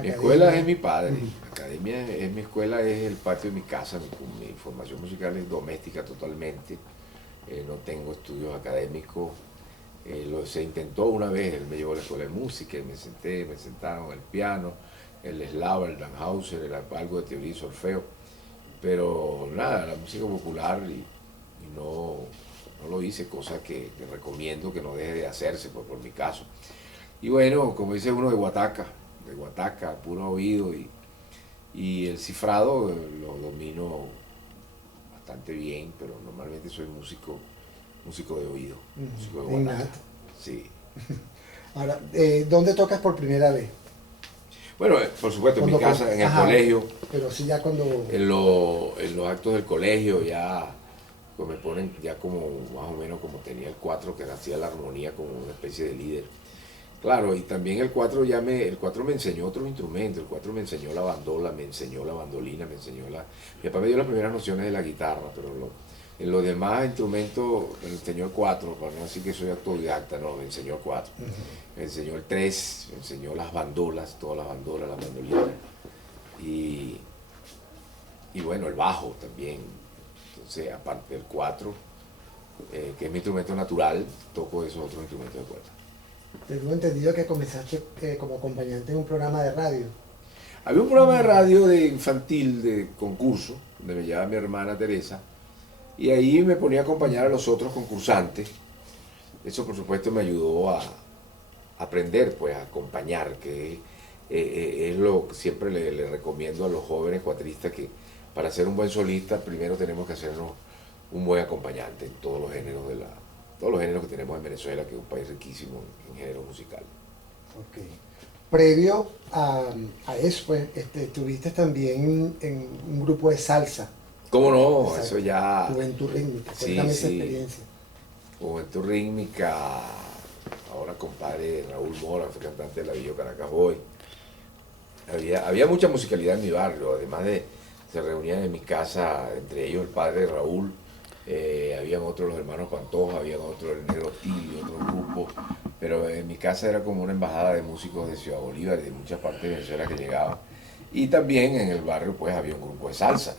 Mi escuela Academia. es mi padre, Ujú. la academia es mi escuela, es el patio de mi casa, mi formación musical es doméstica totalmente, no tengo estudios académicos, se intentó una vez, él me llevó a la escuela de música, y me sentaron el piano, el eslava, el Tannhäuser, era algo de teoría y solfeo, pero nada, la música popular y no lo hice, cosa que recomiendo que no deje de hacerse por mi caso. Y bueno, como dice uno de Guataca, puro oído y el cifrado lo domino bastante bien, pero normalmente soy músico de oído, músico de Ujú. Guataca. Innato. Sí. Ahora, ¿dónde tocas por primera vez? Bueno, por supuesto, en mi casa, en el Ajá, colegio, pero sí ya cuando... en los actos del colegio ya pues me ponen ya como más o menos como tenía el 4 que hacía la armonía como una especie de líder. Claro, y también el 4 me enseñó otros instrumentos, el 4 me enseñó la bandola, me enseñó la bandolina, me enseñó la... Mi papá me dio las primeras nociones de la guitarra, pero en los demás instrumentos me enseñó el 4, para no decir que soy autodidacta, no, me enseñó el 4. Ujú. Me enseñó el 3, me enseñó las bandolas, todas las bandolas, las mandolinas, y, y bueno, el bajo también. Entonces, aparte del 4, que es mi instrumento natural, toco esos otros instrumentos de cuerda. Tengo entendido que comenzaste como acompañante en un programa de radio. Había un programa de radio de infantil, de concurso, donde me llevaba mi hermana Teresa, y ahí me ponía a acompañar a los otros concursantes. Eso por supuesto me ayudó a aprender, pues a acompañar, que es lo que siempre le recomiendo a los jóvenes cuatristas, que para ser un buen solista primero tenemos que hacernos un buen acompañante en todos los géneros todos los géneros que tenemos en Venezuela, que es un país riquísimo en género musical. Ok. Previo a eso, pues, estuviste también en un grupo de salsa. ¿Cómo no? Eso Exacto. ya, Juventud Rítmica. sí, Cuéntame esa sí. experiencia. Juventud Rítmica, ahora compadre Raúl Mora, fue cantante de la Villa Caracas Boy. Había mucha musicalidad en mi barrio, además de se reunían en mi casa, entre ellos el padre de Raúl, habían otros los hermanos Pantoja, habían otros el Negro Tilly, otros grupos, pero en mi casa era como una embajada de músicos de Ciudad Bolívar y de muchas partes de Venezuela que llegaban. Y también en el barrio pues había un grupo de salsa.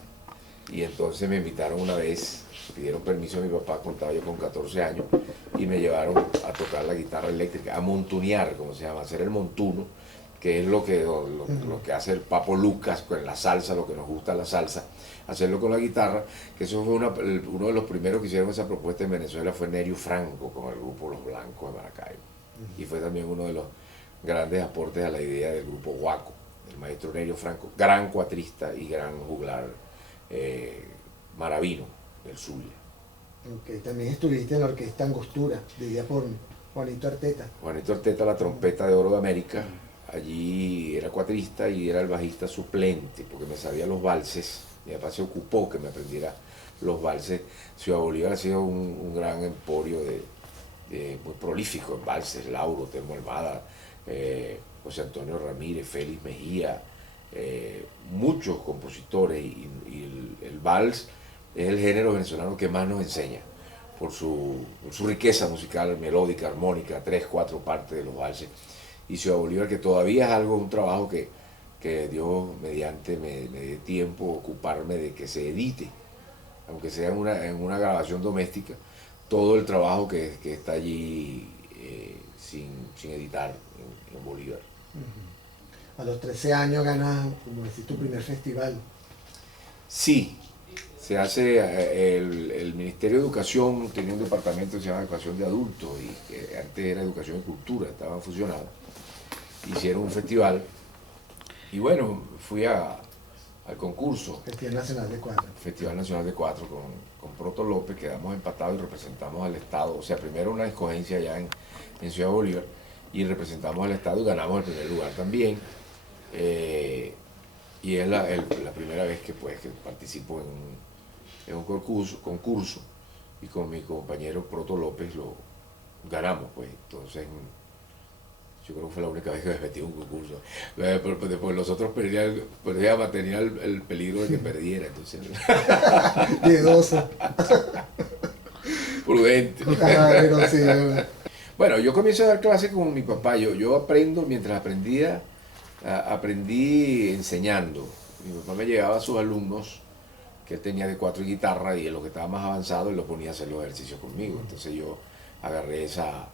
Y entonces me invitaron una vez, pidieron permiso a mi papá, contaba yo con 14 años, y me llevaron a tocar la guitarra eléctrica, a montunear, como se llama, hacer el montuno, que es lo que hace el Papo Lucas con la salsa, lo que nos gusta la salsa, hacerlo con la guitarra, que eso fue uno de los primeros que hicieron esa propuesta en Venezuela fue Nerio Franco con el grupo Los Blancos de Maracaibo. Y fue también uno de los grandes aportes a la idea del grupo Guaco, el maestro Nerio Franco, gran cuatrista y gran juglar eh, maravino del Zulia. Ok. También estuviste en la orquesta Angostura, dirigida por Juanito Arteta. Juanito Arteta, la trompeta de oro de América, allí era cuatrista y era el bajista suplente, porque me sabía los valses, mi papá se ocupó que me aprendiera los valses. Ciudad Bolívar ha sido un gran emporio muy prolífico en valses, Lauro, Telmo Almada, José Antonio Ramírez, Félix Mejía, muchos compositores y el vals es el género venezolano que más nos enseña por su riqueza musical, melódica, armónica, 3, 4 partes de los valses. Y Ciudad Bolívar, que todavía es algo, un trabajo que Dios mediante me dé tiempo ocuparme de que se edite, aunque sea en una grabación doméstica, todo el trabajo que está allí sin editar en Bolívar. A los 13 años ganas, como decís, tu primer festival. Sí, se hace, el Ministerio de Educación tenía un departamento que se llama Educación de Adultos y que antes era Educación y Cultura, estaban fusionados. Hicieron un festival y bueno, fui al concurso, Festival Nacional de Cuatro. Festival Nacional de Cuatro con Proto López, quedamos empatados y representamos al Estado, o sea, primero una escogencia allá en Ciudad Bolívar y representamos al Estado y ganamos el primer lugar también. Y es la primera vez que participo en un concurso y con mi compañero Proto López lo ganamos, pues. Entonces, yo creo que fue la única vez que me metí en un concurso. Pero después los otros tenía el peligro de que perdiera, entonces, Miedoso. prudente. Claro, sí. Bueno, yo comienzo a dar clases con mi papá, yo aprendo, mientras aprendía, Aprendí enseñando. Mi papá me llevaba a sus alumnos, que él tenía de 4 guitarras, y en lo que estaba más avanzado él lo ponía a hacer los ejercicios conmigo. Entonces yo agarré esa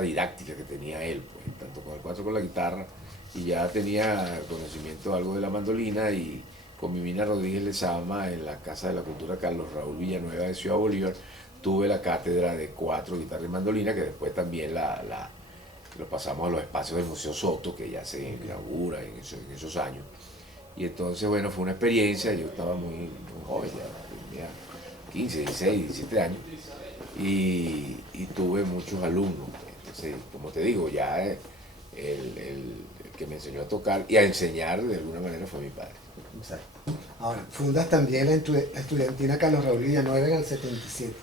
didáctica que tenía él, pues, tanto con el 4 como con la guitarra, y ya tenía conocimiento algo de la mandolina, y con mi Mina Rodríguez Lezama en la Casa de la Cultura Carlos Raúl Villanueva de Ciudad Bolívar tuve la cátedra de 4 guitarras y mandolina, que después también lo pasamos a los espacios del Museo Soto, que ya se inaugura en esos años. Y entonces, bueno, fue una experiencia. Yo estaba muy joven, ya tenía 15, 16, 17 años, y tuve muchos alumnos. Entonces, como te digo, ya el que me enseñó a tocar y a enseñar de alguna manera fue mi padre. Exacto. Ahora, fundas también la estudiantina Carlos Raúl Villanueva en el 77,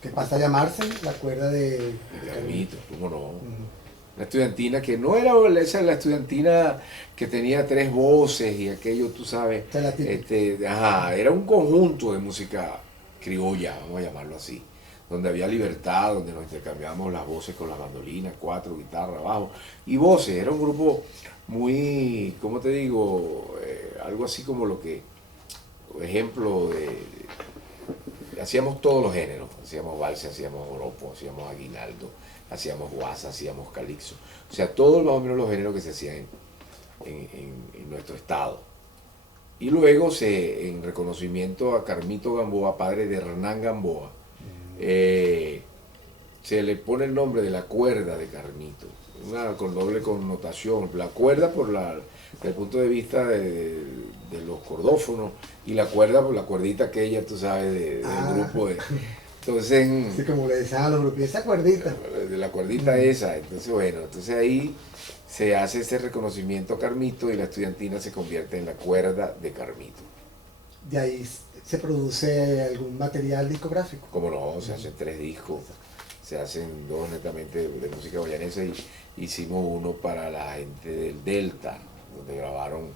que pasa a llamarse la cuerda de Carmito, ¿cómo no? Ujú. Una estudiantina que no era esa, la estudiantina que tenía 3 voces y aquello, tú sabes, Esa es la típica. era un conjunto de música criolla, vamos a llamarlo así, donde había libertad, donde nos intercambiábamos las voces con las mandolinas, 4 guitarras, bajo y voces. Era un grupo muy, ¿cómo te digo? Algo así como lo que, por ejemplo, hacíamos todos los géneros, hacíamos valse, hacíamos joropo, hacíamos aguinaldo, hacíamos guasa, hacíamos calixo, o sea, todos más o menos los géneros que se hacían en nuestro estado. Y luego, en reconocimiento a Carmito Gamboa, padre de Hernán Gamboa, se le pone el nombre de la cuerda de Carmito, una con doble connotación, la cuerda desde el punto de vista de los cordófonos, y la cuerda por la cuerdita aquella, tú sabes, del grupo. Entonces, Sí, como le decían a los grupos, esa cuerdita. de la cuerdita esa. Entonces, bueno, entonces ahí se hace ese reconocimiento a Carmito, y la estudiantina se convierte en la cuerda de Carmito. De ahí se produce algún material discográfico. Como no, se hacen 3 discos, se hacen 2 netamente de música guayanesa, y hicimos uno para la gente del Delta, donde grabaron un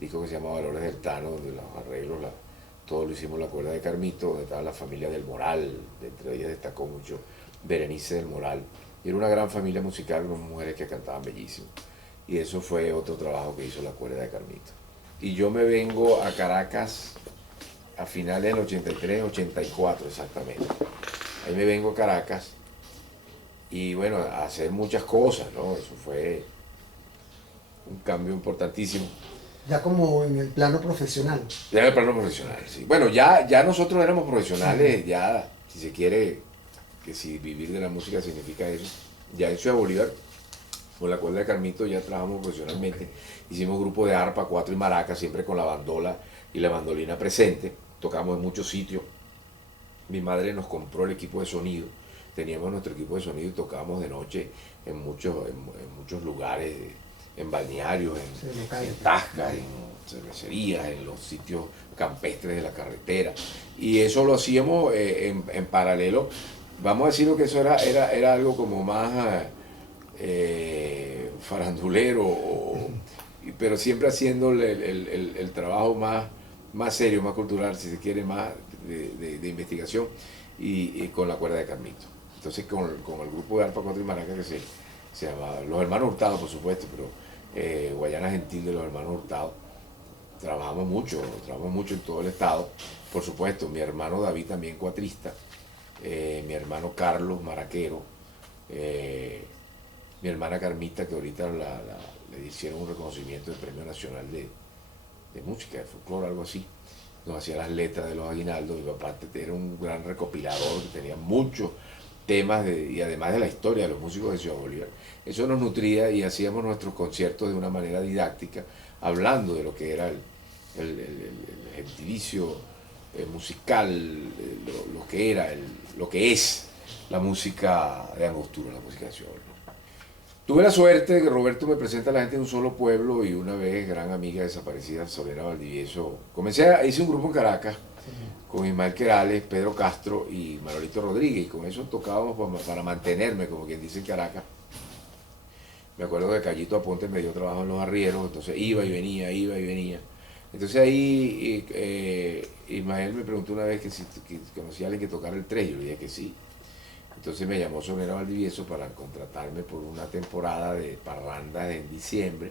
disco que se llama Valores Deltanos, donde los arreglos, todo lo hicimos la cuerda de Carmito, donde estaba la familia del Moral, entre ellas destacó mucho Berenice del Moral, y era una gran familia musical, con mujeres que cantaban bellísimo, y eso fue otro trabajo que hizo la cuerda de Carmito. Y yo me vengo a Caracas a finales del 83, 84 exactamente. Ahí me vengo a Caracas, y bueno, a hacer muchas cosas, ¿no? Eso fue un cambio importantísimo. Ya como en el plano profesional. Ya en el plano profesional, sí. Bueno, ya nosotros éramos profesionales, ya, si se quiere, que si vivir de la música significa eso. Ya en Ciudad Bolívar, con la cuerda de Carmito, ya trabajamos profesionalmente. Hicimos grupo de arpa, 4 y maraca, siempre con la bandola y la mandolina presente. Tocamos en muchos sitios. Mi madre nos compró el equipo de sonido. Teníamos nuestro equipo de sonido y tocábamos de noche en muchos lugares, en balnearios, en tascas, en cervecerías, en los sitios campestres de la carretera. Y eso lo hacíamos en paralelo. Vamos a decir que eso era algo como más farandulero, pero siempre haciendo el trabajo más serio, más cultural, si se quiere, más de investigación, y con la cuerda de Carmito. Entonces con el grupo de arpa, 4 y maraca, que se llamaba los hermanos Hurtado, por supuesto, pero Guayana Gentil de los hermanos Hurtado, trabajamos mucho en todo el estado. Por supuesto, mi hermano David también cuatrista, mi hermano Carlos maraquero, mi hermana Carmita, que ahorita le hicieron un reconocimiento del Premio Nacional de Música, de Folclore, algo así. Nos hacía las letras de los aguinaldos. Mi papá era un gran recopilador que tenía muchos temas, y además de la historia de los músicos de Ciudad Bolívar. Eso nos nutría, y hacíamos nuestros conciertos de una manera didáctica, hablando de lo que era el gentilicio musical, lo que es la música de Angostura, la música de Ciudad Bolívar. Tuve la suerte de que Roberto me presenta a la gente de Un Solo Pueblo, y una vez gran amiga desaparecida, Solera Valdivieso. Hice un grupo en Caracas con Ismael Querales, Pedro Castro y Manolito Rodríguez, y con eso tocábamos para mantenerme, como quien dice, en Caracas. Me acuerdo que Callito Aponte me dio trabajo en Los Arrieros, entonces iba y venía. Entonces ahí Ismael me preguntó una vez que si conocía a alguien que tocara el 3, yo le dije que sí. Entonces me llamó Sonera Valdivieso para contratarme por una temporada de parrandas en diciembre,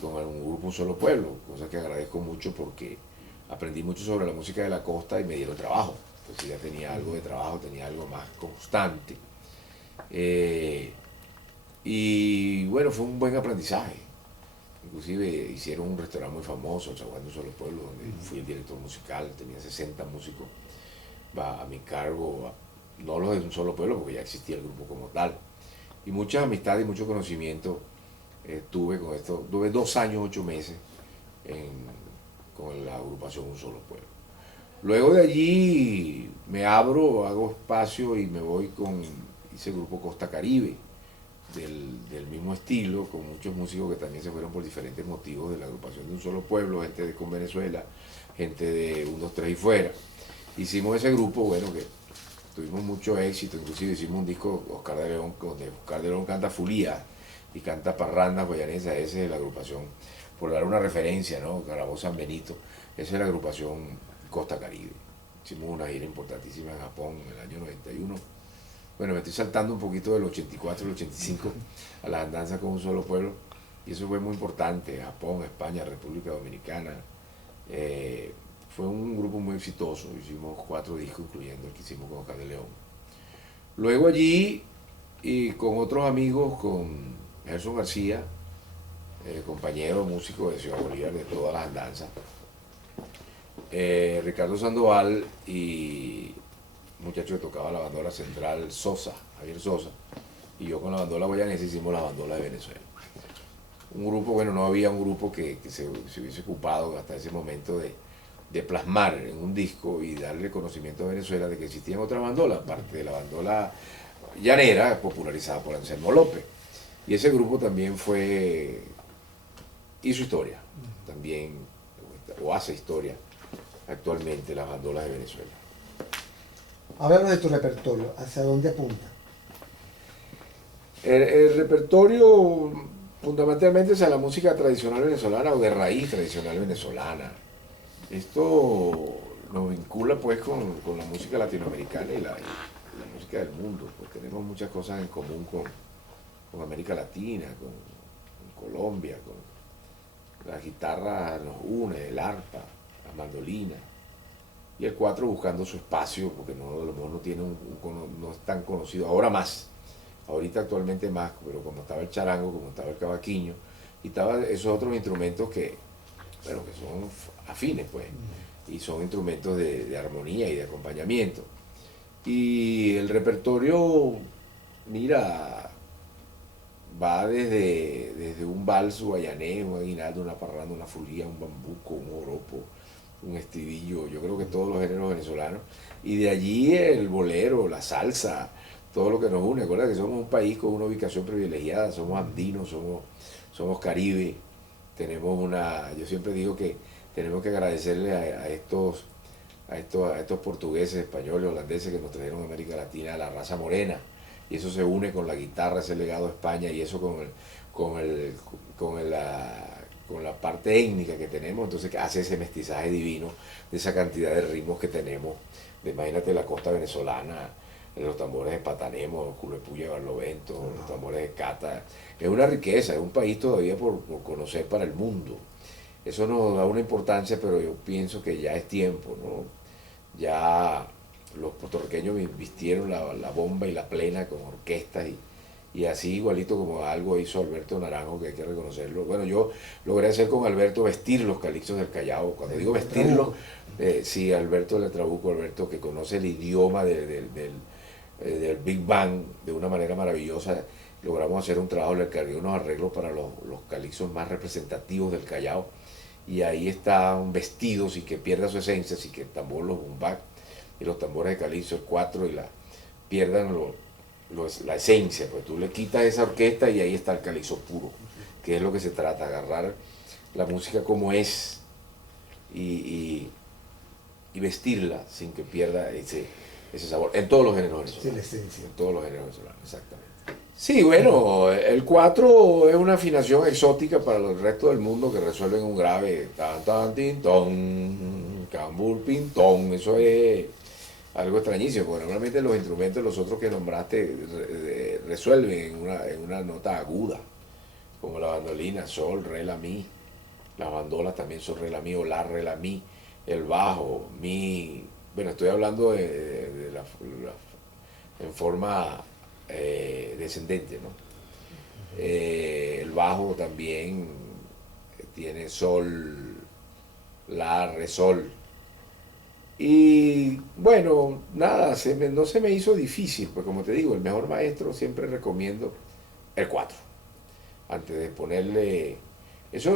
con un grupo Un Solo Pueblo, cosa que agradezco mucho porque aprendí mucho sobre la música de la costa y me dieron trabajo. Entonces ya tenía algo de trabajo, tenía algo más constante. Eh, y bueno, fue un buen aprendizaje. Inclusive hicieron un restaurante muy famoso, el Zaguán de Un Solo Pueblo, donde fui el director musical, tenía 60 músicos a mi cargo, no los de Un Solo Pueblo, porque ya existía el grupo como tal. Y muchas amistades y mucho conocimiento tuve con esto. Tuve 2 años, 8 meses con la agrupación Un Solo Pueblo. Luego de allí me abro, hago espacio y me voy con ese grupo Costa Caribe, del mismo estilo, con muchos músicos que también se fueron por diferentes motivos de la agrupación de Un Solo Pueblo, gente de con Venezuela, gente de 1, 2, 3 y fuera. Hicimos ese grupo, bueno, que tuvimos mucho éxito, inclusive hicimos un disco Oscar de León, donde Oscar de León canta Fulía y canta parrandas guayanesas, esa es la agrupación, por dar una referencia, ¿no? Carabobo San Benito, esa es la agrupación Costa Caribe. Hicimos una gira importantísima en Japón en el año 91. Bueno, me estoy saltando un poquito del 84 al 85 a las andanzas con Un Solo Pueblo, y eso fue muy importante. Japón, España, República Dominicana. Fue un grupo muy exitoso, hicimos 4 discos, incluyendo el que hicimos con Oscar de León. Luego allí, y con otros amigos, con Gerson García, compañero músico de Ciudad Bolívar, de todas las andanzas, Ricardo Sandoval y muchacho que tocaba la bandola central, Sosa, Javier Sosa, y yo con la bandola guayanesa hicimos la bandola de Venezuela. Un grupo, bueno, no había un grupo que se hubiese ocupado hasta ese momento de plasmar en un disco y darle conocimiento a Venezuela de que existían otras bandolas, aparte de la bandola llanera popularizada por Anselmo López. Y ese grupo también hizo historia, también, o hace historia actualmente, las bandolas de Venezuela. Háblanos de tu repertorio, ¿hacia dónde apunta? El repertorio fundamentalmente es a la música tradicional venezolana o de raíz tradicional venezolana. Esto nos vincula pues con la música latinoamericana y la música del mundo, pues tenemos muchas cosas en común con América Latina, con Colombia, con la guitarra nos une, el arpa, la mandolina, y el cuatro buscando su espacio, porque a lo mejor no es tan conocido, ahora más, ahorita actualmente más, pero como estaba el charango, como estaba el cavaquinho, y estaban esos otros instrumentos que son afines, pues, y son instrumentos de armonía y de acompañamiento. Y el repertorio, mira, va desde un vals guayanés, un aguinaldo, una parranda, una fulía, un bambuco, un joropo, un estribillo, yo creo que todos los géneros venezolanos, y de allí el bolero, la salsa, todo lo que nos une. Acuérdate que somos un país con una ubicación privilegiada, somos andinos, somos Caribe, yo siempre digo que tenemos que agradecerle a estos portugueses, españoles, holandeses que nos trajeron a América Latina, a la raza morena, y eso se une con la guitarra, ese legado de España, y eso con la parte étnica que tenemos, entonces hace ese mestizaje divino de esa cantidad de ritmos que tenemos. Imagínate la costa venezolana, los tambores de Patanemo, Culepuya, Barlovento, los tambores de Cata, es una riqueza, es un país todavía por conocer para el mundo. Eso nos da una importancia, pero yo pienso que ya es tiempo, ¿no? Ya los puertorriqueños vistieron la bomba y la plena con orquestas y así igualito como algo hizo Alberto Naranjo, que hay que reconocerlo. Bueno, yo logré hacer con Alberto vestir los calixtos del Callao. Cuando digo vestirlos, sí, Alberto del Trabuco, Alberto que conoce el idioma del Big Bang de una manera maravillosa. Logramos hacer un trabajo, le cargué unos arreglos para los calixtos más representativos del Callao, y ahí están vestidos y que pierda su esencia, así que el tambor, los bumbac y los tambores de calixto, el 4 pierdan la esencia, pues tú le quitas esa orquesta y ahí está el calixto puro, que es lo que se trata, agarrar la música como es y vestirla sin que pierda ese sabor, en todos los géneros venezolanos. Sí, la esencia. En todos los géneros venezolanos, exactamente. Sí, bueno, el 4 es una afinación exótica para el resto del mundo que resuelven un grave tan tan tin ton, cambur pintón, eso es algo extrañísimo, porque normalmente los instrumentos, los otros que nombraste, resuelven en una nota aguda, como la bandolina, sol, re, la, mi. Las bandolas también son re, la, mi, o la, re, la, mi. El bajo, mi. Bueno, estoy hablando en forma descendente, ¿no? El bajo también tiene sol, la, re, sol. Y bueno, nada, no se me hizo difícil, pues como te digo, el mejor maestro siempre recomiendo el 4 antes de ponerle... esa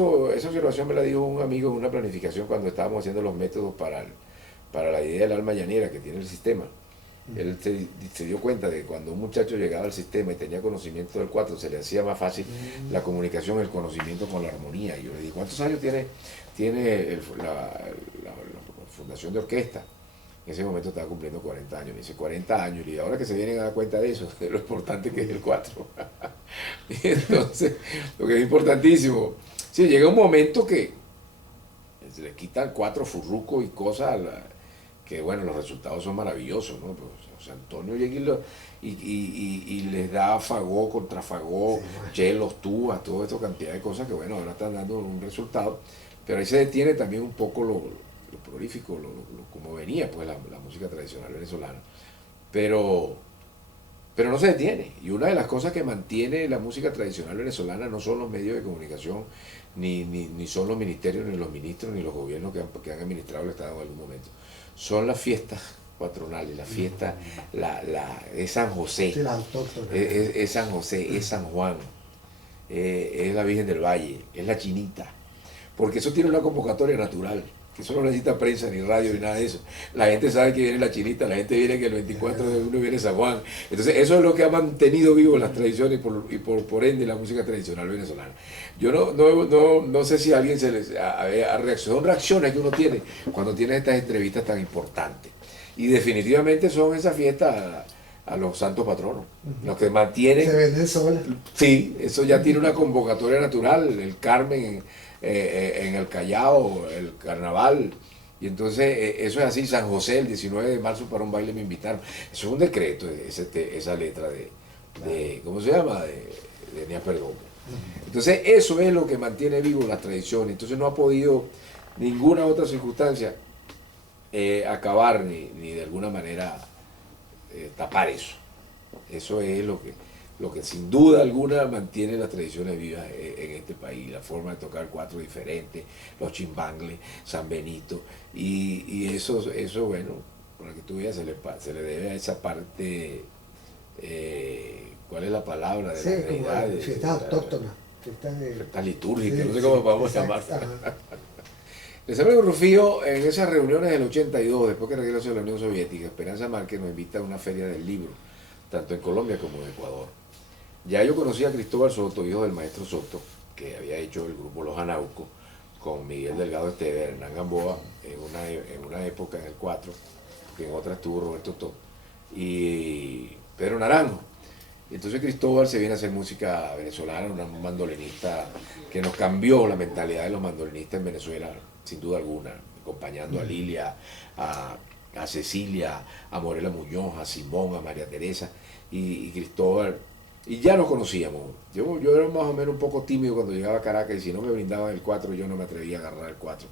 observación me la dijo un amigo en una planificación cuando estábamos haciendo los métodos para la idea del alma llanera que tiene el sistema. Él se dio cuenta de que cuando un muchacho llegaba al sistema y tenía conocimiento del 4 se le hacía más fácil la comunicación, el conocimiento con la armonía. Y yo le dije, ¿cuántos años tiene la fundación de orquesta? En ese momento estaba cumpliendo 40 años. Me dice, 40 años. Y ahora que se vienen a dar cuenta de eso, de lo importante que es el 4. Y entonces, lo que es importantísimo. Sí, llega un momento que se le quitan 4 furrucos y cosas que, bueno, los resultados son maravillosos, ¿no? Pues, o sea, Antonio llega y les da fagó contra fagó, chelos, tubas, toda esta cantidad de cosas que, bueno, ahora están dando un resultado. Pero ahí se detiene también un poco lo prolífico, como venía pues la música tradicional venezolana. Pero no se detiene. Y una de las cosas que mantiene la música tradicional venezolana no son los medios de comunicación, ni son los ministerios, ni los ministros, ni los gobiernos que han administrado el Estado en algún momento. Son las fiestas patronales, la fiesta, es San José, Sí, la autóctona. es San José, es San Juan, es la Virgen del Valle, es la Chinita, porque eso tiene una convocatoria natural, que eso no necesita prensa, ni radio, ni nada de eso. La gente sabe que viene la Chinita, la gente viene que el 24 de junio viene San Juan. Entonces eso es lo que ha mantenido vivo las tradiciones y por ende la música tradicional venezolana. Yo no sé si a alguien se les son reacciones que uno tiene cuando tiene estas entrevistas tan importantes. Y definitivamente son esas fiestas a los santos patronos, los que mantienen... Se venden solas. Sí, eso ya tiene una convocatoria natural, el Carmen en el Callao, el Carnaval, y entonces eso es así. San José, el 19 de marzo para un baile me invitaron. Eso es un decreto, esa letra de ¿cómo se llama? De Nia Perdomo. Entonces eso es lo que mantiene vivo las tradiciones. Entonces no ha podido ninguna otra circunstancia acabar ni de alguna manera tapar eso. Eso es lo que sin duda alguna mantiene las tradiciones vivas en este país, la forma de tocar 4 diferentes, los chimbangles, San Benito, y eso bueno, para que tú veas, se le debe a esa parte, ¿cuál es la palabra? De Sí, las deidades, fiestas autóctonas, fiestas litúrgicas, sí, no sé cómo sí, podemos exacto, llamar. El Rufío, en esas reuniones del 82, después que regresó de la Unión Soviética, Esperanza Márquez nos invita a una feria del libro, tanto en Colombia como en Ecuador. Ya yo conocí a Cristóbal Soto, hijo del maestro Soto, que había hecho el grupo Los Anaucos, con Miguel Delgado Esteves, Hernán Gamboa, en una época, en el 4, que en otra estuvo Roberto Tó, y Pedro Naranjo. Y entonces Cristóbal se viene a hacer música venezolana, un mandolinista que nos cambió la mentalidad de los mandolinistas en Venezuela, sin duda alguna, acompañando a Lilia, a Cecilia, a Morela Muñoz, a Simón, a María Teresa y Cristóbal. Y ya nos conocíamos. Yo era más o menos un poco tímido cuando llegaba a Caracas, y si no me brindaban el 4 yo no me atrevía a agarrar el 4.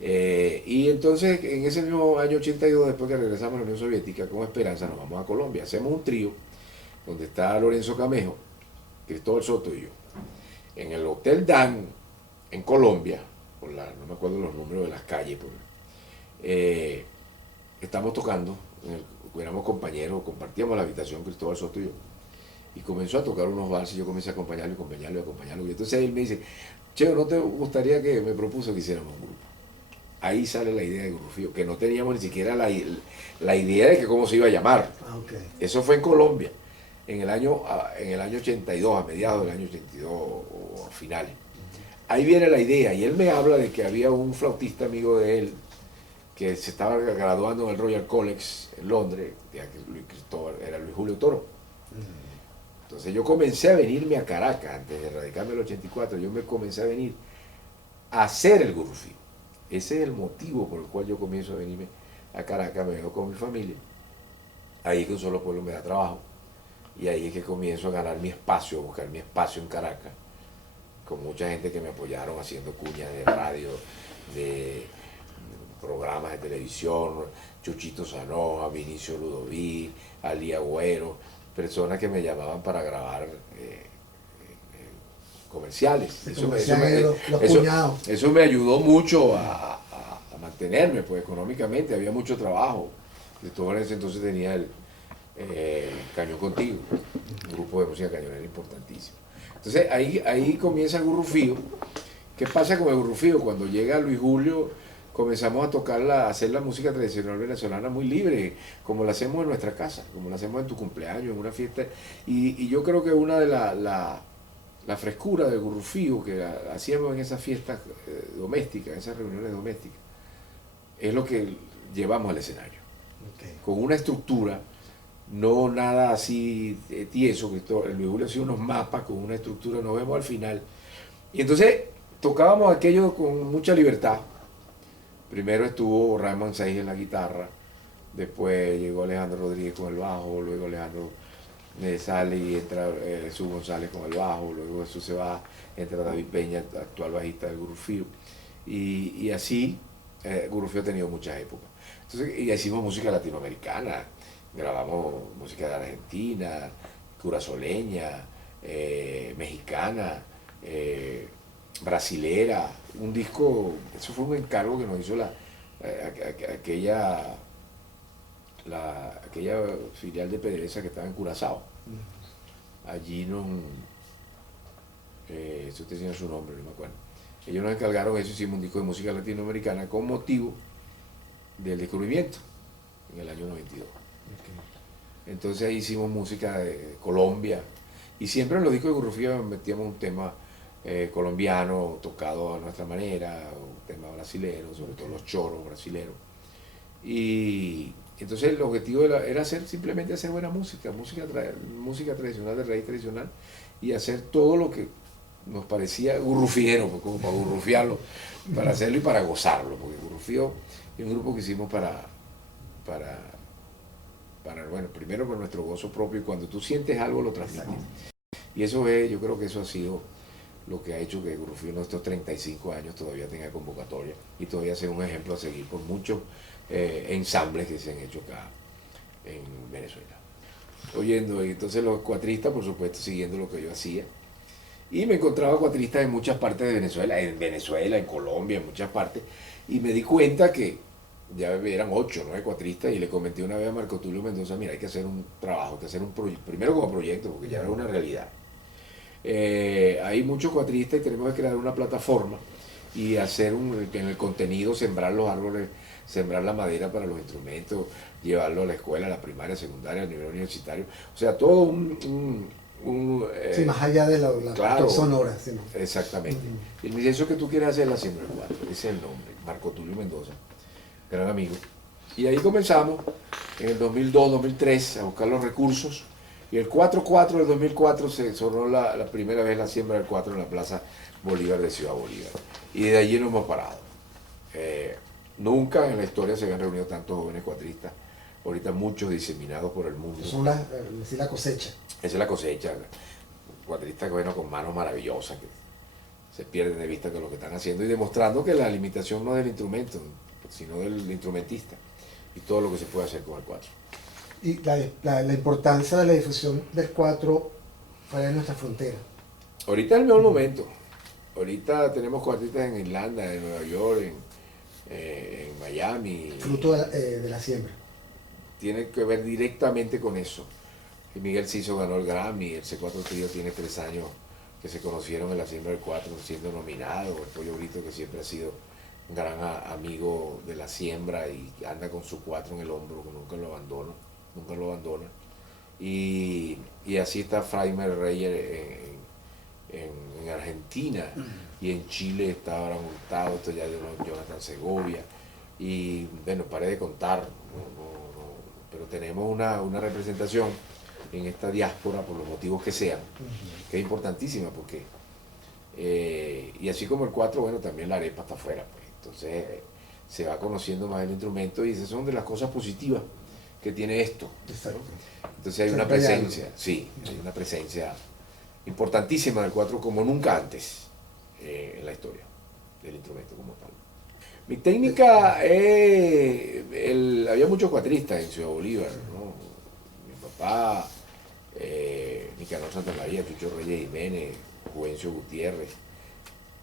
Y entonces en ese mismo año 82, después que regresamos a la Unión Soviética con Esperanza, nos vamos a Colombia. Hacemos un trío donde está Lorenzo Camejo, Cristóbal Soto y yo, en el Hotel Dan en Colombia, no me acuerdo los números de las calles, estamos tocando, éramos compañeros, compartíamos la habitación Cristóbal Soto y yo, y comenzó a tocar unos valses, y yo comencé a acompañarlo, y entonces él me dice, Cheo, ¿no te gustaría que me propuso que hiciéramos un grupo? Ahí sale la idea de Rufío, que no teníamos ni siquiera la idea de que cómo se iba a llamar. Okay. Eso fue en Colombia, en el año 82, a mediados del año 82 o a finales. Ahí viene la idea, y él me habla de que había un flautista amigo de él que se estaba graduando en el Royal College en Londres, era Luis Julio Toro. Entonces yo comencé a venirme a Caracas, antes de radicarme en el 84, yo me comencé a venir a hacer el Gurufío. Ese es el motivo por el cual yo comienzo a venirme a Caracas, me vengo con mi familia, ahí que un solo pueblo me da trabajo, y ahí es que comienzo a ganar mi espacio, a buscar mi espacio en Caracas, con mucha gente que me apoyaron haciendo cuñas de radio, de programas de televisión, Chuchito Sanoja, Vinicio Ludoví, Ali Agüero, personas que me llamaban para grabar comerciales. Eso me ayudó mucho a mantenerme, pues económicamente había mucho trabajo. Cristóbal en ese entonces tenía el Cañón Contigo, un grupo de música cañonera importantísimo. Entonces ahí comienza el Gurrufío. ¿Qué pasa con el Gurrufío? Cuando llega Luis Julio comenzamos a tocarla, a hacer la música tradicional venezolana muy libre, como la hacemos en nuestra casa, como la hacemos en tu cumpleaños, en una fiesta. Y yo creo que una de la frescura del Gurrufío que hacíamos en esas fiestas domésticas, en esas reuniones domésticas, es lo que llevamos al escenario. Okay. Con una estructura, no nada así tieso, que Luis Julio hacía unos mapas con una estructura, nos vemos al final. Y entonces tocábamos aquello con mucha libertad. Primero estuvo Raymond Seis en la guitarra, después llegó Alejandro Rodríguez con el bajo, luego Alejandro sale y entra Jesús González con el bajo, luego eso se va, entra David Peña, actual bajista del Gurrufío. Y así, Gurrufío ha tenido muchas épocas. Entonces, y hicimos música latinoamericana, grabamos música de Argentina, curazoleña, mexicana, brasilera, un disco, eso fue un encargo que nos hizo aquella filial de PDVSA que estaba en Curazao. Allí eso tenía su nombre, no me acuerdo. Ellos nos encargaron eso, hicimos un disco de música latinoamericana con motivo del descubrimiento en el año 92. Okay. Entonces ahí hicimos música de Colombia y siempre en los discos de Gurrufío metíamos un tema colombiano tocado a nuestra manera, un tema brasilero, sobre todo los choros brasileros. Y entonces el objetivo era simplemente hacer buena música, música tradicional, de raíz tradicional, y hacer todo lo que nos parecía gurrufiero, como para gurrufiarlo, para hacerlo y para gozarlo, porque Gurrufío es un grupo que hicimos para bueno, primero con nuestro gozo propio, y cuando tú sientes algo lo transmites. Y eso yo creo que eso ha sido lo que ha hecho que Gurrufío en estos 35 años todavía tenga convocatoria y todavía sea un ejemplo a seguir por muchos ensambles que se han hecho acá en Venezuela. Oyendo, y entonces los cuatristas, por supuesto, siguiendo lo que yo hacía. Y me encontraba cuatristas en muchas partes de Venezuela, en Colombia, en muchas partes, y me di cuenta que ya eran 8, 9 cuatristas, y le comenté una vez a Marco Tulio Mendoza, mira, hay que hacer un trabajo, hay que hacer un proyecto, primero como proyecto, porque ya era una realidad. Hay muchos cuatristas y tenemos que crear una plataforma y hacer en el contenido sembrar los árboles, sembrar la madera para los instrumentos, llevarlo a la escuela, a la primaria, secundaria, a nivel universitario, o sea, todo sí, más allá de la claro, sonora. ¿Sí, no? Exactamente. Y él me dice, eso que tú quieres hacer la siembra del cuatro, ese es el nombre, Marco Tulio Mendoza, gran amigo. Y ahí comenzamos, en el 2002, 2003, a buscar los recursos. Y el 4-4 del 2004 se sonó la primera vez la siembra del 4 en la Plaza Bolívar de Ciudad Bolívar. Y de allí no hemos parado. Nunca en la historia se habían reunido tantos jóvenes cuatristas. Ahorita muchos diseminados por el mundo. Son la cosecha. Esa es la cosecha. Cuatristas bueno, con manos maravillosas que se pierden de vista con lo que están haciendo y demostrando que la limitación no es del instrumento, sino del instrumentista y todo lo que se puede hacer con el 4. Y la importancia de la difusión del 4 fuera de nuestra frontera. Ahorita es el mejor momento. Ahorita tenemos cuatristas en Irlanda, en Nueva York, en Miami. Fruto de la siembra. Tiene que ver directamente con eso. Y Miguel Ciso ganó el Grammy, el C4 Trío tiene 3 años que se conocieron en la siembra del 4 siendo nominado, el Pollo Brito que siempre ha sido un gran amigo de la siembra y anda con su 4 en el hombro, que nunca lo abandona. Y así está Fraimer Reyer en Argentina, y en Chile está Abraham Hurtado, esto ya de Jonathan Segovia, y bueno, paré de contar, pero tenemos una representación en esta diáspora por los motivos que sean, que es importantísima porque, y así como el 4, bueno, también la arepa está afuera, pues, entonces se va conociendo más el instrumento y esas son de las cosas positivas que tiene esto, ¿no? Exacto. Entonces hay una Siempre hay presencia, sí, hay una presencia importantísima del 4 como nunca antes en la historia del instrumento como tal. Mi técnica había muchos cuatristas en Ciudad Bolívar, ¿no? Mi papá, Nicanor Santamaría, Chucho Reyes Jiménez, Juvencio Gutiérrez,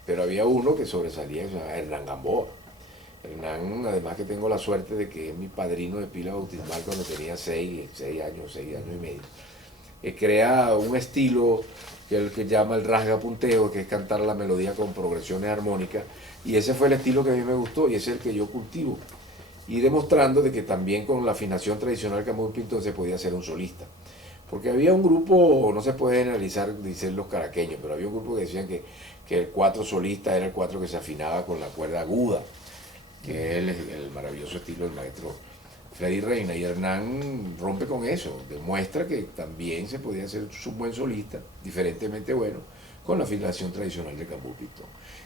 pero había uno que sobresalía, que se llamaba Hernán Gamboa. Hernán, además que tengo la suerte de que es mi padrino de pila bautismal cuando tenía 6 años y medio, crea un estilo que es el que llama el rasga punteo, que es cantar la melodía con progresiones armónicas, y ese fue el estilo que a mí me gustó y ese es el que yo cultivo, y demostrando de que también con la afinación tradicional Camus Pinto se podía ser un solista, porque había un grupo, no se puede analizar, dicen los caraqueños, pero había un grupo que decían que el 4 solista era el 4 que se afinaba con la cuerda aguda, que es el maravilloso estilo del maestro Freddy Reina, y Hernán rompe con eso, demuestra que también se podía ser un buen solista, diferentemente bueno, con la afinación tradicional de Camus Pinto.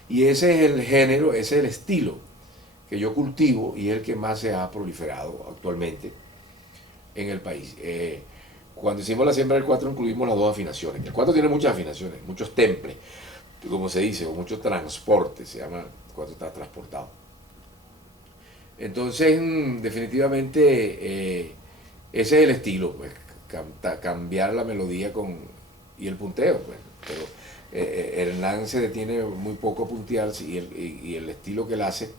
Y ese es el género, ese es el estilo que yo cultivo y es el que más se ha proliferado actualmente en el país. Cuando hicimos la siembra del 4 incluimos las 2 afinaciones. El 4 tiene muchas afinaciones, muchos temples, como se dice, o muchos transportes, se llama, el 4 está transportado. Entonces, definitivamente, ese es el estilo, pues, cambiar la melodía y el punteo, pues. Pero Hernán se detiene muy poco a puntear y el estilo que él hace,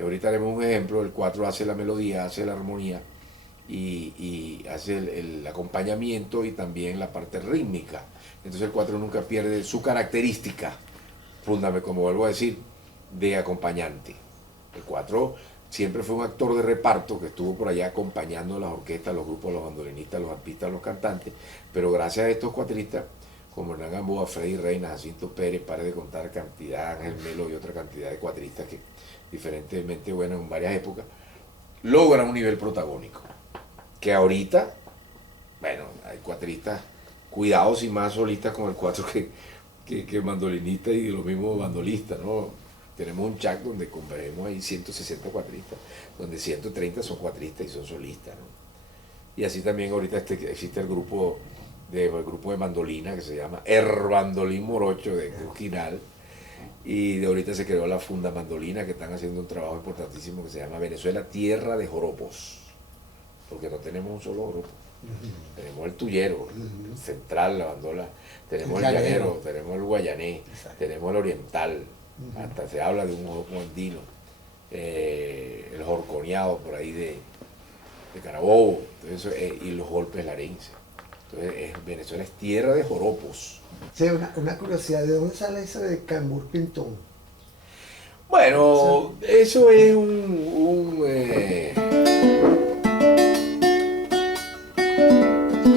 ahorita haremos un ejemplo, el 4 hace la melodía, hace la armonía y hace el acompañamiento y también la parte rítmica. Entonces el 4 nunca pierde su característica, como vuelvo a decir, de acompañante. El 4 siempre fue un actor de reparto que estuvo por allá acompañando a las orquestas, los grupos, los bandolinistas, los arpistas, los cantantes, pero gracias a estos cuatristas, como Hernán Gamboa, Freddy Reina, Jacinto Pérez, pare de contar cantidad, Ángel Melo y otra cantidad de cuatristas que diferentemente buenos en varias épocas, logran un nivel protagónico. Que ahorita, bueno, hay cuatristas cuidados y más solistas con el 4 que mandolinista y los mismos bandolistas, ¿no? Tenemos un chat donde convergemos ahí 160 cuatristas, donde 130 son cuatristas y son solistas, ¿no? Y así también ahorita existe el grupo de mandolina que se llama Bandolín Morocho de Cruzquinal, y de ahorita se creó la Funda Mandolina, que están haciendo un trabajo importantísimo que se llama Venezuela Tierra de Joropos, porque no tenemos un solo joropo. Tenemos el tuyero, el central, la bandola, tenemos el llanero, tenemos el guayanés, tenemos el oriental, hasta se habla de un joropo andino, el jorconeado por ahí de Carabobo, entonces, y los golpes larenses. Entonces Venezuela es tierra de joropos. Sí, una curiosidad, ¿de dónde sale eso de Camus Pintón? Bueno, eso es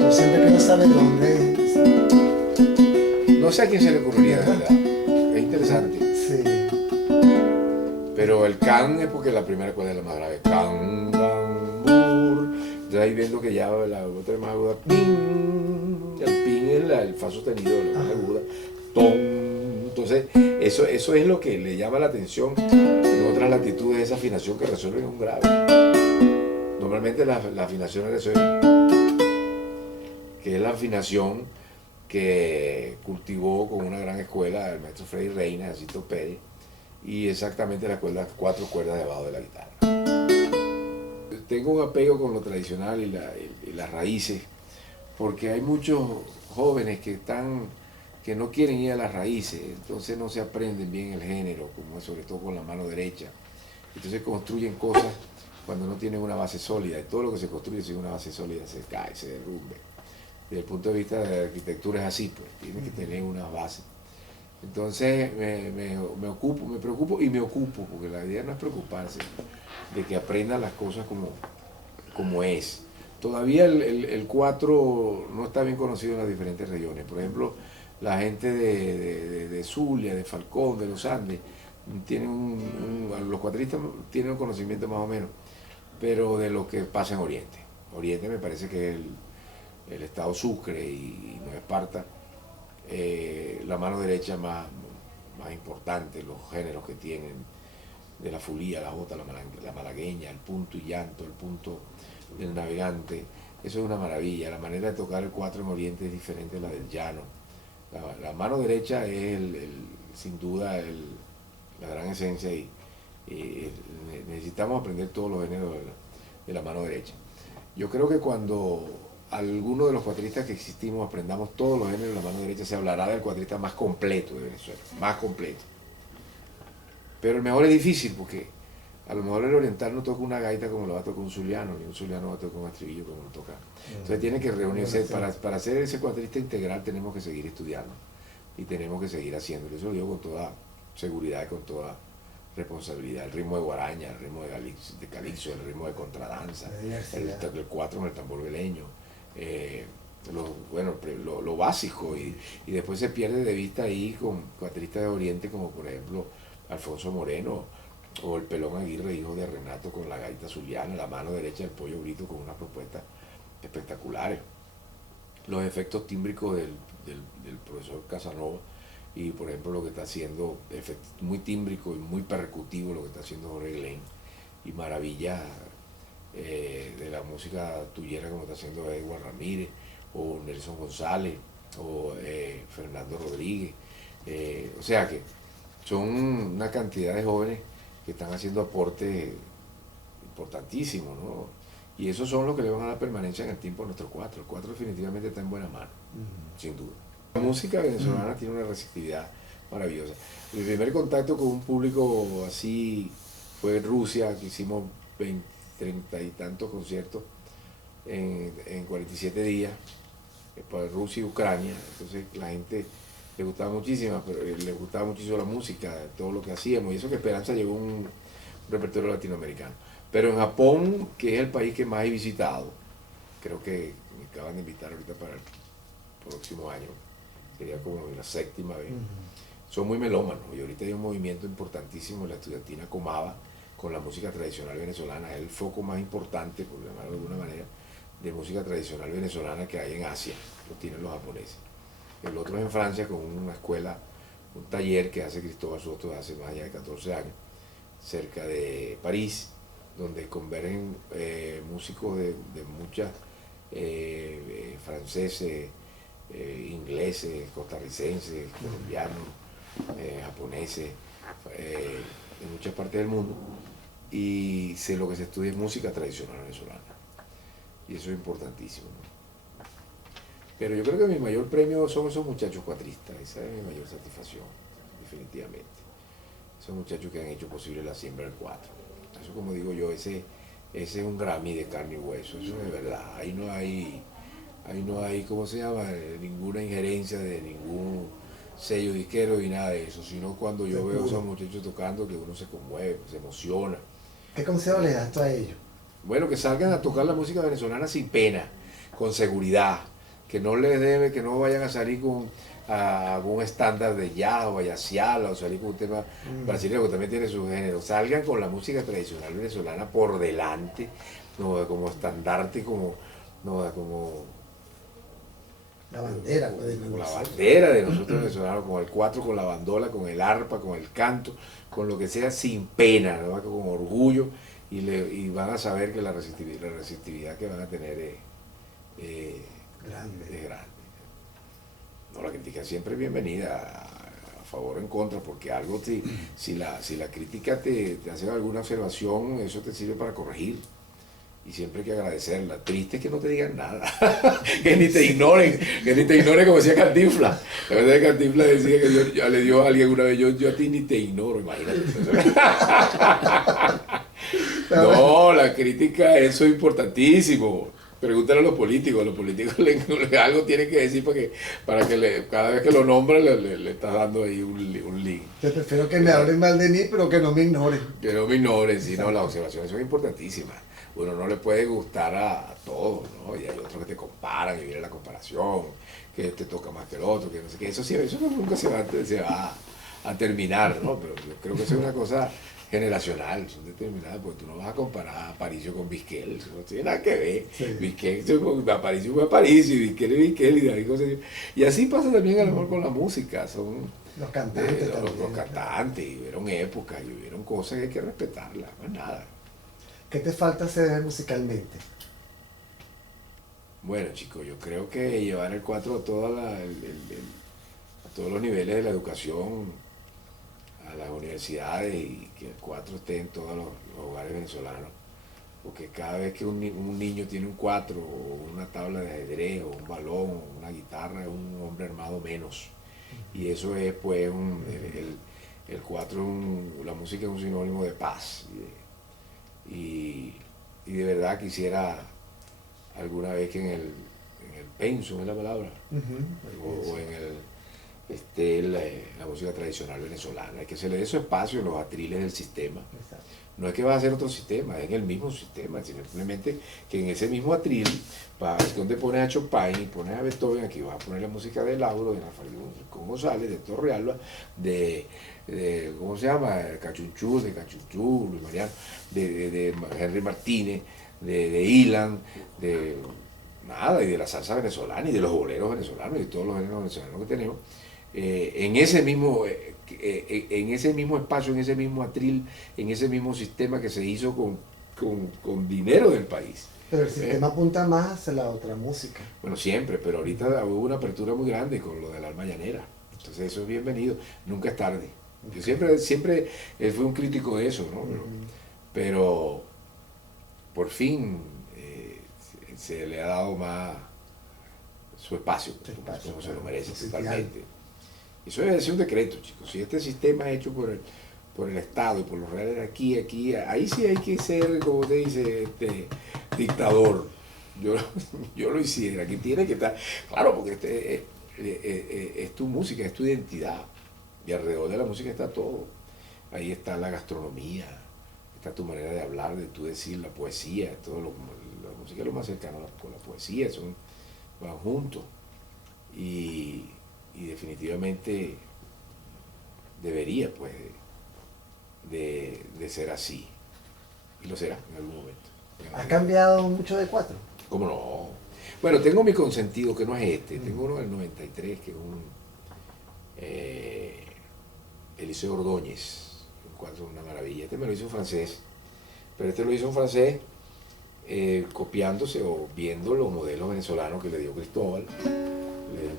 Yo siempre quiero saber dónde es. no sé a quién se le ocurriría, de verdad. Es interesante. Sí. Pero el can es porque la primera cuerda es la más grave. Can, tambor. Entonces ahí viendo que ya la otra es más aguda. Pin. El pin es el fa sostenido, la más aguda. Tom. Entonces, eso es lo que le llama la atención en otras latitudes, esa afinación que resuelve en un grave. Normalmente la afinación resuelve, que es la afinación que cultivó con una gran escuela el maestro Freddy Reina, Jacinto Pérez, y exactamente las 4 cuerdas debajo de la guitarra. Tengo un apego con lo tradicional y las raíces, porque hay muchos jóvenes que no quieren ir a las raíces, entonces no se aprenden bien el género, como sobre todo con la mano derecha. Entonces construyen cosas cuando no tienen una base sólida, y todo lo que se construye sin una base sólida se cae, se derrumbe. Desde el punto de vista de la arquitectura es así, pues, tiene que tener una base. Entonces me preocupo y me ocupo, porque la idea no es preocuparse, de que aprendan las cosas como es. Todavía el 4 no está bien conocido en las diferentes regiones. Por ejemplo, la gente de Zulia, de Falcón, de los Andes, tienen los cuatristas tienen un conocimiento más o menos, pero de lo que pasa en Oriente. Oriente me parece que es el estado Sucre y Nueva Esparta, la mano derecha más importante, los géneros que tienen, de la fulía, la jota, la malagueña, el punto y llanto, el punto el navegante. Eso es una maravilla. La manera de tocar el cuatro en Oriente es diferente a la del llano. La mano derecha es sin duda la gran esencia y necesitamos aprender todos los géneros de la mano derecha. Yo creo que cuando alguno de los cuatristas que existimos aprendamos todos los géneros de la mano derecha, se hablará del cuatrista más completo de Venezuela, más completo. Pero el mejor es difícil porque a lo mejor el oriental no toca una gaita como lo va a tocar un zuliano, ni un zuliano va a tocar un estribillo como lo toca. Entonces tiene que reunirse, para hacer ese cuatrista integral tenemos que seguir estudiando y tenemos que seguir haciéndolo. Eso lo digo con toda seguridad y con toda responsabilidad. El ritmo de guaraña, el ritmo de calixto, el ritmo de contradanza, el cuatro en el tambor veleño, lo básico, y después se pierde de vista ahí con cuatristas de Oriente como por ejemplo Alfonso Moreno o el Pelón Aguirre, hijo de Renato, con la gaita zuliana, la mano derecha del Pollo Brito, con unas propuestas espectaculares. Los efectos tímbricos del profesor Casanova, y por ejemplo lo que está haciendo, muy tímbrico y muy percutivo lo que está haciendo Jorge Glenn, y maravillas de la música tuyera como está haciendo Edward Ramírez, o Nelson González, o Fernando Rodríguez. O sea que son una cantidad de jóvenes que están haciendo aportes importantísimos, ¿no? Y esos son los que le van a dar permanencia en el tiempo a nuestro cuatro. El cuatro definitivamente está en buena mano, sin duda. La música venezolana tiene una receptividad maravillosa. Mi primer contacto con un público así fue en Rusia, que hicimos 20, 30 y tantos conciertos en 47 días, para Rusia y Ucrania. Entonces la gente le gustaba muchísimo, pero le gustaba muchísimo la música, todo lo que hacíamos, y eso que Esperanza llevó un repertorio latinoamericano. Pero en Japón, que es el país que más he visitado, creo que me acaban de invitar ahorita para el próximo año, sería como la 7ª vez. Son muy melómanos, y ahorita hay un movimiento importantísimo en la estudiantina Comaba con la música tradicional venezolana. Es el foco más importante, por llamarlo de alguna manera, de música tradicional venezolana que hay en Asia, lo tienen los japoneses. El otro es en Francia, con una escuela, un taller que hace Cristóbal Soto hace más allá de 14 años, cerca de París, donde convergen músicos de muchas, franceses, ingleses, costarricenses, colombianos, japoneses, de muchas partes del mundo, y lo que se estudia es música tradicional venezolana, y eso es importantísimo, ¿no? Pero yo creo que mi mayor premio son esos muchachos cuatristas, esa es mi mayor satisfacción, definitivamente. Esos muchachos que han hecho posible la siembra del cuatro. Eso, como digo yo, ese es un Grammy de carne y hueso, eso es verdad. Ahí no hay, ¿cómo se llama? Ninguna injerencia de ningún sello disquero y nada de eso, sino cuando yo veo a esos muchachos tocando, que uno se conmueve, se emociona. ¿Qué consejo le das tú a ellos? Bueno, que salgan a tocar la música venezolana sin pena, con seguridad, que no vayan a salir con algún estándar de jazz o yacial, o salir con un tema brasileño que también tiene su género. Salgan con la música tradicional venezolana por delante, no como estandarte, como la bandera, la bandera de nosotros venezolanos, con el cuatro, con la bandola, con el arpa, con el canto, con lo que sea, sin pena, ¿no? Con orgullo, y van a saber que la receptividad que van a tener es grande. No, la crítica siempre es bienvenida, a favor o en contra, porque algo si la crítica te hace alguna observación, eso te sirve para corregir. Y siempre hay que agradecerla. Triste es que no te digan nada, que ni te ignoren, como decía Cantinflas. La verdad es que Cantinflas decía que yo le dio a alguien una vez, yo a ti ni te ignoro, imagínate. No, la crítica, eso es importantísimo. Pregúntale a los políticos algo tienen que decir para que cada vez que lo nombran le estás dando ahí un link. Yo prefiero que me hablen mal de mí, pero que no me ignoren. Que no me ignoren, sino las observaciones son importantísimas. Uno no le puede gustar a todos, ¿no? Y hay otros que te comparan y viene la comparación, que te toca más que el otro, que no sé qué. Eso nunca se va a terminar, ¿no? Pero yo creo que eso es una cosa generacional, son determinadas, porque tú no vas a comparar a Aparicio con Vizquel, eso no tiene nada que ver. Sí. Vizquel, Aparicio fue Aparicio, y Vizquel es Vizquel, y David cosas. Y así pasa también a lo mejor con la música, son los cantantes, los cantantes, y hubieron épocas, y hubieron cosas que hay que respetarlas, no es nada. ¿Qué te falta hacer musicalmente? Bueno, chicos, yo creo que llevar el 4 a, a todos los niveles de la educación, a las universidades y que el 4 esté en todos los hogares venezolanos. Porque cada vez que un niño tiene un 4 o una tabla de ajedrez o un balón o una guitarra es un hombre armado menos. Y eso es pues el 4, la música es un sinónimo de paz. Y de verdad quisiera alguna vez que en el pensum es la palabra, o en la música tradicional venezolana, hay que se le dé su espacio en los atriles del sistema. Exacto. No es que va a ser otro sistema, es en el mismo sistema, simplemente que en ese mismo atril, es donde pones a Chopin y pones a Beethoven, aquí vas a poner la música de Lauro, de Rafael González, de Torrealba, ¿cómo se llama? De Cachunchú, Luis Mariano, de Henry Martínez, de Ilan, y de la salsa venezolana y de los boleros venezolanos y de todos los géneros venezolanos que tenemos, en ese mismo espacio, en ese mismo atril, en ese mismo sistema que se hizo con dinero del país. Pero el sistema apunta más hacia la otra música. Bueno, siempre, pero ahorita hubo una apertura muy grande con lo del alma llanera. Entonces eso es bienvenido, nunca es tarde. Yo siempre fui un crítico de eso, ¿no? Pero por fin se le ha dado más su espacio, como se lo merece totalmente. Eso debe ser un decreto, chicos. Si este sistema es hecho por el Estado y por los reales aquí, ahí sí hay que ser, como usted dice, dictador. Yo lo hiciera, aquí tiene que estar, claro, porque es tu música, es tu identidad. Y alrededor de la música está todo. Ahí está la gastronomía, está tu manera de hablar, de tú decir, la poesía, la música es lo más cercano con la poesía, van juntos. Y definitivamente debería pues de ser así, y lo será en algún momento. ¿Ha cambiado mucho de 4? ¿Cómo no? Bueno, tengo mi consentido, que no es tengo uno del 93, que es Eliseo Ordóñez, un 4, una maravilla. Este me lo hizo un francés, pero este lo hizo un francés copiándose o viendo los modelos venezolanos que le dio Cristóbal.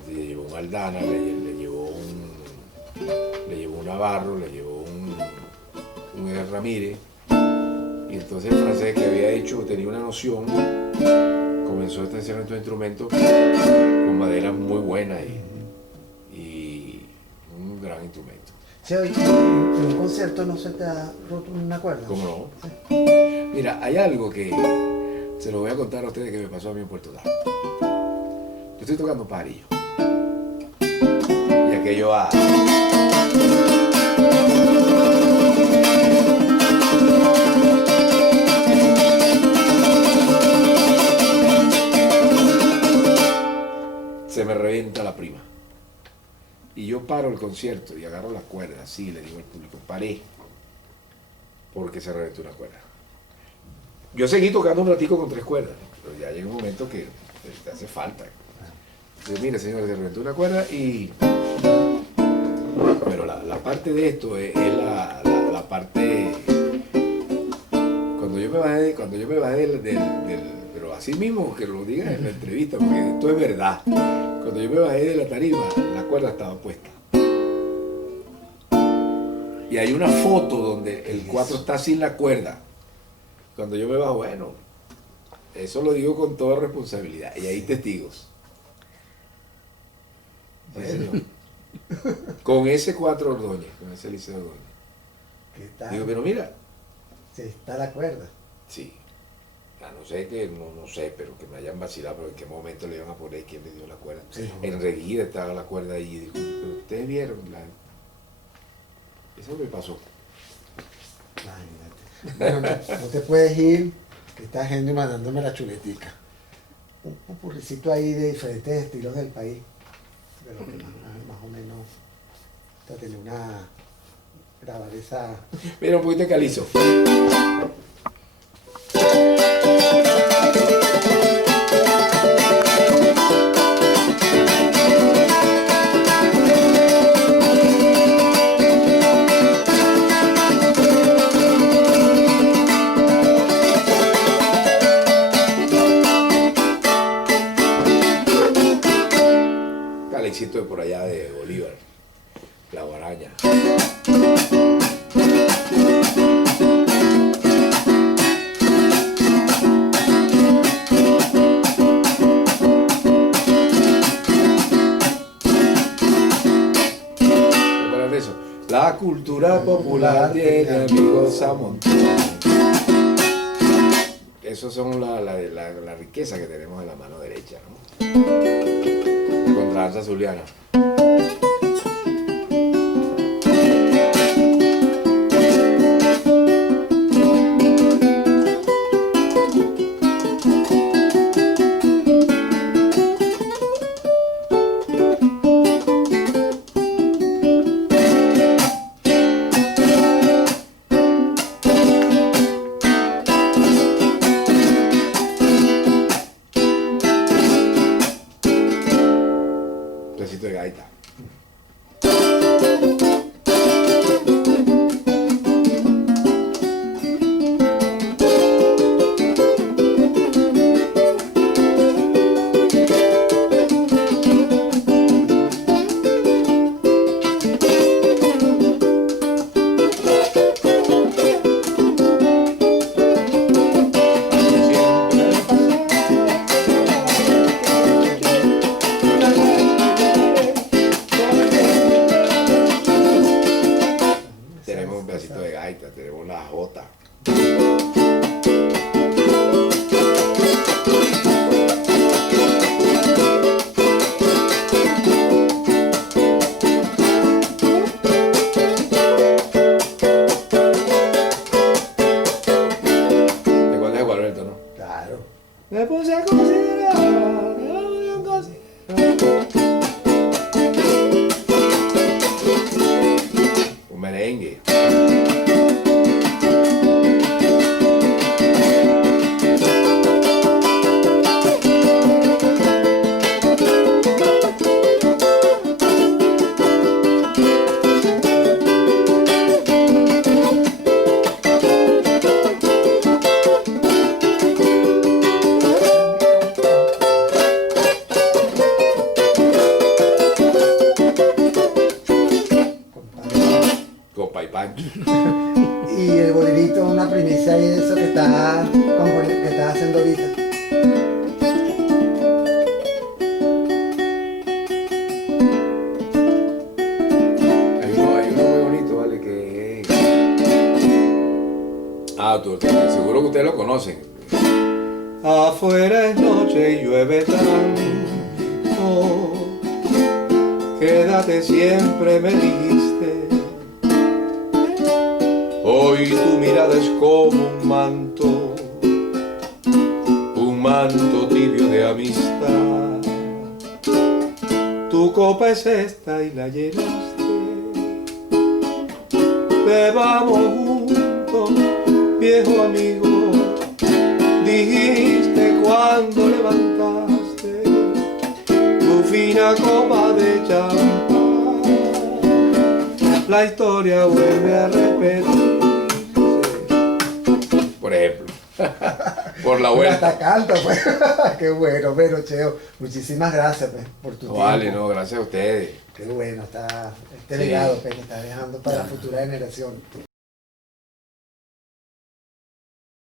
Le llevó un Aldana, le llevó un Navarro, le llevó un Edgar Ramírez, y entonces el francés, que había hecho, tenía una noción, comenzó a hacer estos instrumentos con madera muy buena y un gran instrumento. Sí, oye, en un concierto no se te ha roto una cuerda. ¿Cómo no? Sí. Mira, hay algo que se lo voy a contar a ustedes que me pasó a mí en Puerto Rico. Yo estoy tocando un pajarillo. Y aquello va. Se me revienta la prima. Y yo paro el concierto y agarro la cuerda, así le digo al público, paré, porque se reventó una cuerda. Yo seguí tocando un ratico con 3 cuerdas, pero ya llega un momento que te hace falta. Entonces, mire, señor, se reventó una cuerda pero la parte de esto es la parte... Cuando yo me bajé pero así mismo que lo digas en la entrevista, porque esto es verdad. Cuando yo me bajé de la tarima, la cuerda estaba puesta. Y hay una foto donde el 4 está sin la cuerda. Cuando yo me bajo, bueno, eso lo digo con toda responsabilidad. Y hay testigos. Bueno. Con ese 4 Ordóñez, con ese Eliseo Ordóñez. ¿Qué tal? Digo, pero mira. Sí, está la cuerda. Sí. A no ser que, no sé, pero que me hayan vacilado, pero en qué momento le iban a poner, quién le dio la cuerda. Sí. Enseguida estaba la cuerda ahí y dijo, pero ustedes vieron, eso me pasó. Imagínate. Bueno, no te puedes ir, que está gente mandándome la chuletica. Un popurricito ahí de diferentes estilos del país, de lo que más o menos, para tener grabar esa... Mira, un poquito de calizo. La guaraña. Eso. La cultura popular tiene amigos a montones. Esos son la riqueza que tenemos en la mano derecha, ¿no? La contradanza zuliana. De gaita. Tenemos un pedacito de gaita, tenemos la jota. ¿Te acuerdas de Gualberto, no? Claro. Me puse a considerar, me puse a considerar. Un merengue. Copa y pancho. Y el bolerito, una primicia ahí de eso que está haciendo ahorita. Hay uno muy bonito, ¿vale? Que seguro que ustedes lo conocen. Afuera es noche y llueve tanto, quédate siempre me dijiste. Hoy tu mirada es como un manto tibio de amistad. Tu copa es esta y la llenaste. Bebamos juntos, viejo amigo, dijiste cuando levantaste tu fina copa de champán. La historia vuelve a repetirse. Por ejemplo, por la vuelta. Hasta canto, pues. Qué bueno, pero Cheo, muchísimas gracias pues, por tu tiempo. Vale, no, gracias a ustedes. Qué bueno, está este Sí. legado pues, que está dejando para la futura generación.